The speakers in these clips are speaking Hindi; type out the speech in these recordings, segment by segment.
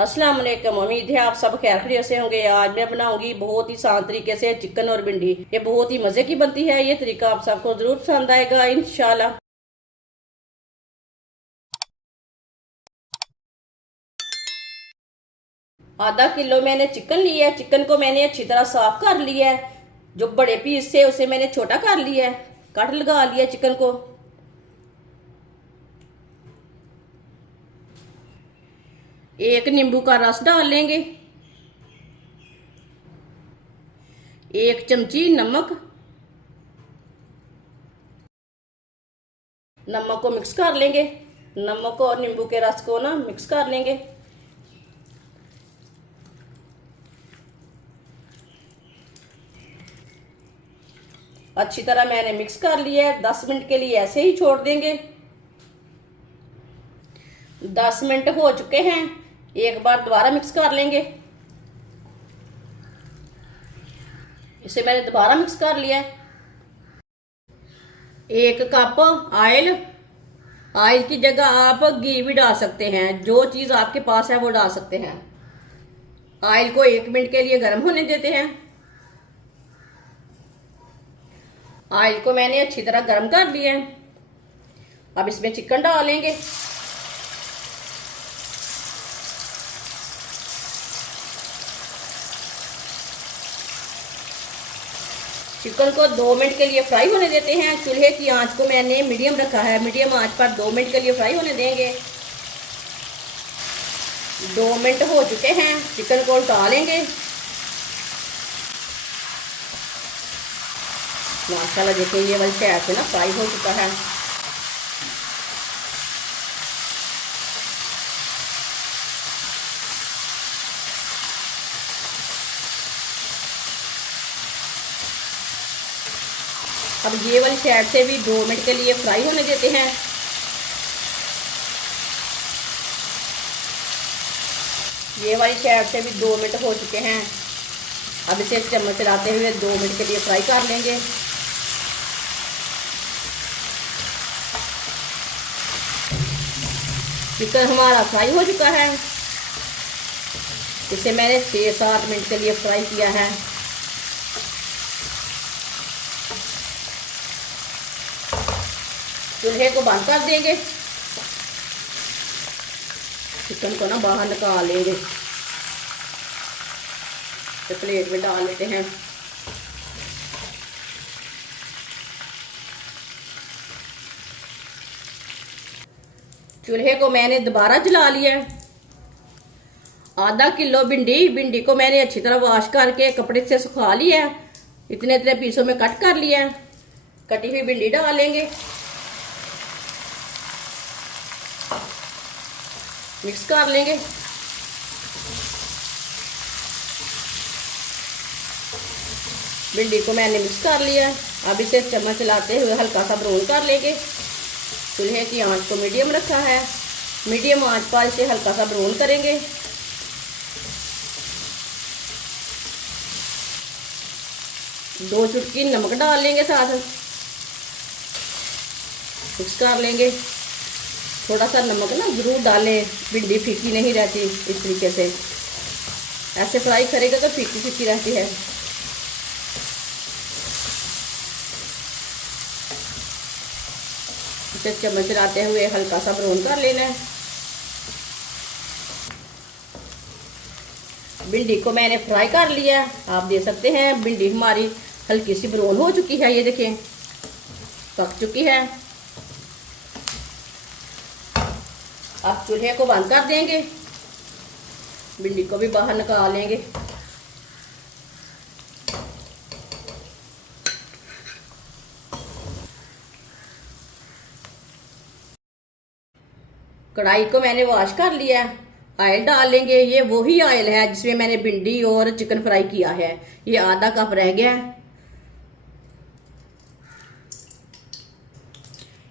अस्सलाम वालेकुम। उम्मीद है आप सब खैर खैरियत से होंगे। आज मैं बनाऊंगी बहुत ही आसान तरीके से चिकन और भिंडी। ये बहुत ही मजे की बनती है। ये तरीका आप सबको जरूर पसंद आएगा इंशाल्लाह। आधा किलो मैंने चिकन लिया है। चिकन को मैंने अच्छी तरह साफ कर लिया है। जो बड़े पीस थे उसे मैंने छोटा कर लिया है। कट लगा लिया चिकन को। एक नींबू का रस डाल लेंगे। एक चमची नमक। नमक को मिक्स कर लेंगे। नमक और नींबू के रस को ना मिक्स कर लेंगे। अच्छी तरह मैंने मिक्स कर लिया है। 10 मिनट के लिए ऐसे ही छोड़ देंगे। 10 मिनट हो चुके हैं। एक बार दोबारा मिक्स कर लेंगे। इसे मैंने दोबारा मिक्स कर लिया है। 1 कप ऑयल। ऑयल की जगह आप घी भी डाल सकते हैं। जो चीज आपके पास है वो डाल सकते हैं। ऑयल को 1 मिनट के लिए गर्म होने देते हैं। ऑयल को मैंने अच्छी तरह गर्म कर लिया है। अब इसमें चिकन डालेंगे। चिकन को 2 मिनट के लिए फ्राई होने देते हैं। चूल्हे की आंच को मैंने मीडियम रखा है। मीडियम आंच पर 2 मिनट के लिए फ्राई होने देंगे। 2 मिनट हो चुके हैं। चिकन को उल्टा लेंगे। माशाल्लाह देखिए ये वाली साइड से ना फ्राई हो चुका है। अब ये वाली साइड से भी 2 मिनट के लिए फ्राई होने देते हैं। ये वाली साइड से भी 2 मिनट हो चुके हैं। अब इसे चम्मच चलाते हुए 2 मिनट के लिए फ्राई कर लेंगे। चिकन हमारा फ्राई हो चुका है। इसे मैंने 6-7 मिनट के लिए फ्राई किया है। चूल्हे को बंद कर देंगे। चिकन को ना बाहर निकाल लेंगे। तो प्लेट में डाल लेते हैं। चूल्हे को मैंने दोबारा जला लिया है। आधा किलो भिंडी को मैंने अच्छी तरह वॉश करके कपड़े से सुखा लिया है। इतने इतने पीसों में कट कर लिया है। कटी हुई भिंडी डाल लेंगे। मिक्स कर लेंगे। भिंडी को मैंने मिक्स कर लिया। अब इसे चम्मच चलाते हुए हल्का सा ब्राउन कर लेंगे। चूल्हे की आंच को मीडियम रखा है। मीडियम आंच पर इसे हल्का सा ब्राउन करेंगे। दो चुटकी नमक डाल लेंगे साथ। मिक्स कर लेंगे। थोड़ा सा नमक ना जरूर डालें। भिंडी फीकी नहीं रहती। इस तरीके से ऐसे फ्राई करेगा तो फीकी फीकी रहती है। इसे चम्मच चलाते हुए हल्का सा ब्राउन कर लेना है। भिंडी को मैंने फ्राई कर लिया। आप देख सकते हैं भिंडी हमारी हल्की सी ब्राउन हो चुकी है। ये देखें पक चुकी है। अब चूल्हे को बंद कर देंगे। भिंडी को भी बाहर निकाल लेंगे। कढ़ाई को मैंने वॉश कर लिया। ऑयल डाल लेंगे। ये वही ऑयल है जिसमें मैंने भिंडी और चिकन फ्राई किया है। ये आधा कप रह गया है।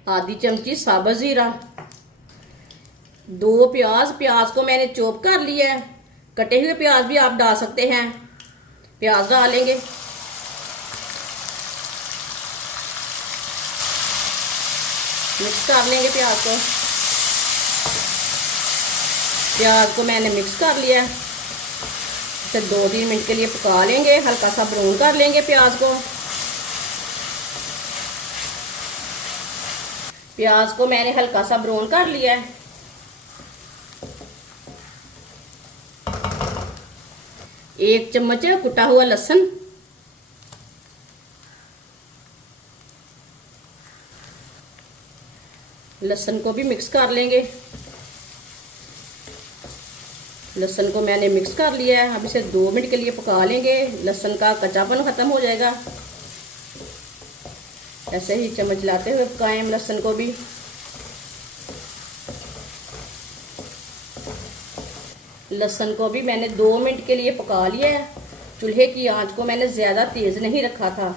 आधी चमची साबुत जीरा। 2 प्याज को मैंने चॉप कर लिया है। कटे हुए प्याज भी आप डाल सकते हैं। प्याज डालेंगे। मिक्स कर लेंगे प्याज को। प्याज को मैंने मिक्स कर लिया। इसे 2-3 मिनट के लिए पका लेंगे, हल्का सा ब्राउन कर लेंगे प्याज को। प्याज को मैंने हल्का सा ब्राउन कर लिया है। एक चम्मच कुटा हुआ लहसुन, लहसुन को भी मिक्स कर लेंगे। लहसुन को मैंने मिक्स कर लिया है। अब इसे 2 मिनट के लिए पका लेंगे, लहसुन का कच्चापन खत्म हो जाएगा। ऐसे ही चम्मच लाते हुए पकाएं लहसुन को भी। लहसुन को भी मैंने 2 मिनट के लिए पका लिया है। चूल्हे की आंच को मैंने ज़्यादा तेज़ नहीं रखा था।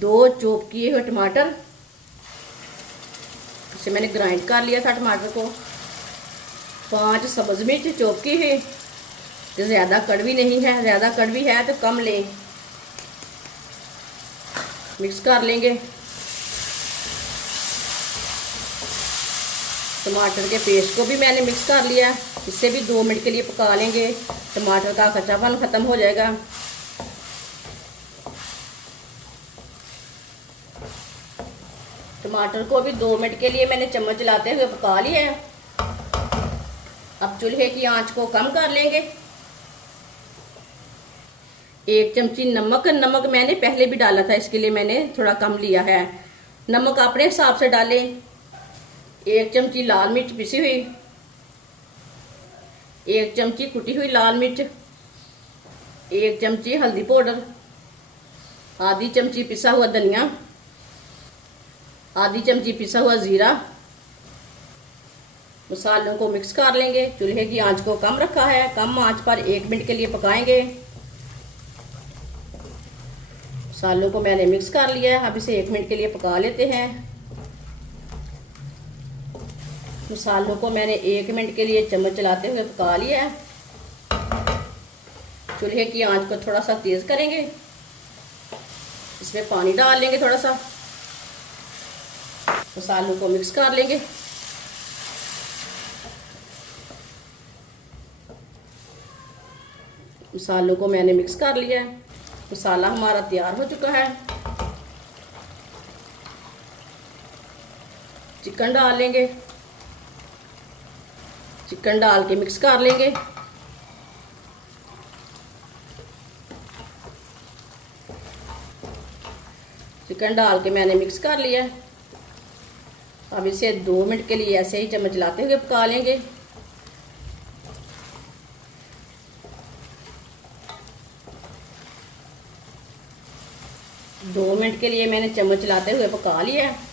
2 चॉप किए हुए टमाटर, इसे मैंने ग्राइंड कर लिया था टमाटर को। 5 सब्ज़ मिर्च चॉप की है, ज़्यादा कड़वी नहीं है, ज़्यादा कड़वी है तो कम लें। मिक्स कर लेंगे। टमाटर के पेस्ट को भी मैंने मिक्स कर लिया, इससे भी 2 मिनट के लिए पका लेंगे, टमाटर का कच्चापन ख़त्म हो जाएगा। टमाटर को भी 2 मिनट के लिए मैंने चम्मच चलाते हुए पका लिया है। अब चूल्हे की आंच को कम कर लेंगे। 1 चमची नमक, नमक मैंने पहले भी डाला था, इसके लिए मैंने थोड़ा कम लिया है। नमक अपने हिसाब से डालें। 1 चमची लाल मिर्च पिसी हुई, 1 चमची कुटी हुई लाल मिर्च, 1 चमची हल्दी पाउडर, आधी चमची पिसा हुआ धनिया, आधी चमची पिसा हुआ जीरा। मसालों को मिक्स कर लेंगे। चूल्हे की आंच को कम रखा है, कम आंच पर 1 मिनट के लिए पकाएंगे। मसालों को मैंने मिक्स कर लिया है। अब इसे 1 मिनट के लिए पका लेते हैं। मसालों को मैंने 1 मिनट के लिए चम्मच चलाते हुए पका लिया है। चूल्हे की आंच को थोड़ा सा तेज करेंगे। इसमें पानी डाल लेंगे थोड़ा सा, मसालों को मिक्स कर लेंगे। मसालों को मैंने मिक्स कर लिया है। मसाला हमारा तैयार हो चुका है। चिकन डाल लेंगे, चिकन डाल के मिक्स कर लेंगे। चिकन डाल के मैंने मिक्स कर लिया। अब इसे 2 मिनट के लिए ऐसे ही चम्मच चलाते हुए पका लेंगे। दो मिनट के लिए मैंने चम्मच चलाते हुए पका लिया है।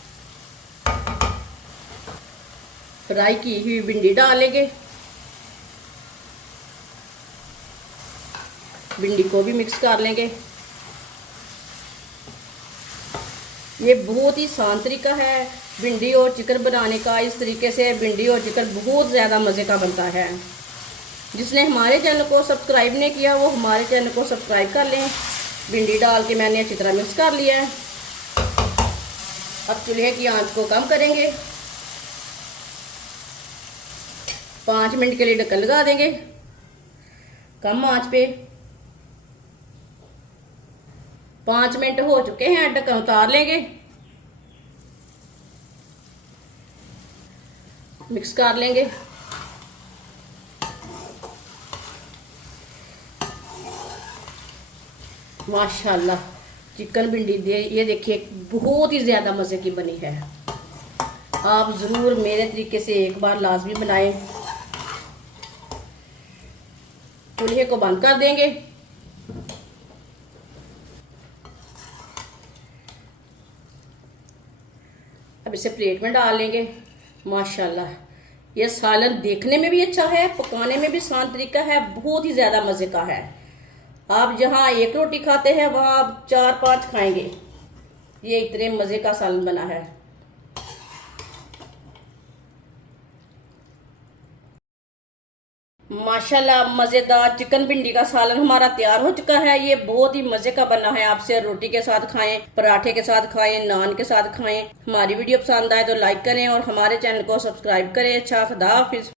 फ्राई की हुई भिंडी डालेंगे। भिंडी को भी मिक्स कर लेंगे। ये बहुत ही आसान तरीका है भिंडी और चिकन बनाने का। इस तरीके से भिंडी और चिकन बहुत ज़्यादा मज़े का बनता है। जिसने हमारे चैनल को सब्सक्राइब नहीं किया वो हमारे चैनल को सब्सक्राइब कर लें। भिंडी डाल के मैंने अच्छी तरह मिक्स कर लिया है। अब चूल्हे की आंच को कम करेंगे। 5 मिनट के लिए ढक्कन लगा देंगे कम आंच पे। 5 मिनट हो चुके हैं, ढक्कन उतार लेंगे। मिक्स कर लेंगे। माशाल्लाह चिकन भिंडी ये देखिए बहुत ही ज़्यादा मज़े की बनी है। आप ज़रूर मेरे तरीके से एक बार लाजमी बनाएं। चूल्हे को बंद कर देंगे। अब इसे प्लेट में डाल लेंगे। माशाल्लाह ये सालन देखने में भी अच्छा है, पकाने में भी आसान तरीका है, बहुत ही ज़्यादा मज़े का है। आप जहाँ 1 रोटी खाते हैं वहाँ आप 4-5 खाएंगे। ये इतने मज़े का सालन बना है। माशाल्लाह मजेदार चिकन भिंडी का सालन हमारा तैयार हो चुका है। ये बहुत ही मजे का बना है। आपसे रोटी के साथ खाएं, पराठे के साथ खाएं, नान के साथ खाएं। हमारी वीडियो पसंद आए तो लाइक करें और हमारे चैनल को सब्सक्राइब करें। अच्छा, खुदा हाफिज।